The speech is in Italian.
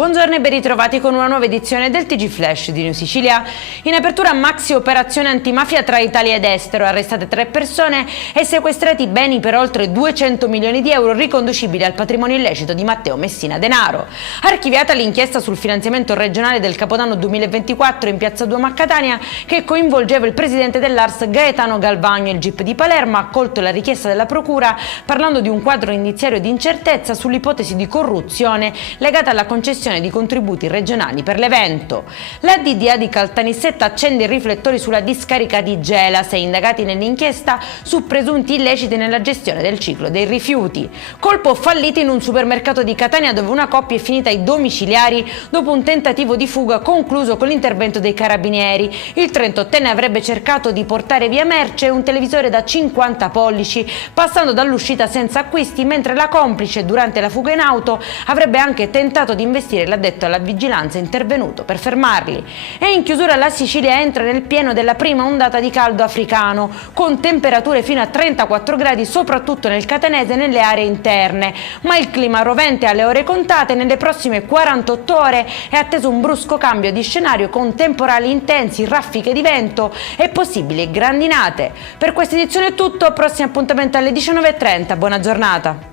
Buongiorno e ben ritrovati con una nuova edizione del TG Flash di New Sicilia. In apertura maxi operazione antimafia tra Italia ed estero, arrestate 3 persone e sequestrati beni per oltre 200 milioni di euro riconducibili al patrimonio illecito di Matteo Messina Denaro. Archiviata l'inchiesta sul finanziamento regionale del Capodanno 2024 in Piazza Duomo a Catania, che coinvolgeva il presidente dell'ARS Gaetano Galvagno. Il GIP di Palermo ha accolto la richiesta della procura parlando di un quadro indiziario di incertezza sull'ipotesi di corruzione legata alla concessione di contributi regionali per l'evento. La DDA di Caltanissetta accende i riflettori sulla discarica di Gela, 6 indagati nell'inchiesta su presunti illeciti nella gestione del ciclo dei rifiuti. Colpo fallito in un supermercato di Catania dove una coppia è finita ai domiciliari dopo un tentativo di fuga concluso con l'intervento dei carabinieri. Il 38enne avrebbe cercato di portare via merce e un televisore da 50 pollici, passando dall'uscita senza acquisti, mentre la complice durante la fuga in auto avrebbe anche tentato di investire l'addetto alla vigilanza intervenuto per fermarli. E in chiusura la Sicilia entra nel pieno della prima ondata di caldo africano, con temperature fino a 34 gradi soprattutto nel catanese e nelle aree interne, ma il clima rovente alle ore contate. Nelle prossime 48 ore è atteso un brusco cambio di scenario con temporali intensi, raffiche di vento e possibili grandinate. Per questa edizione è tutto, prossimo appuntamento alle 19:30, buona giornata.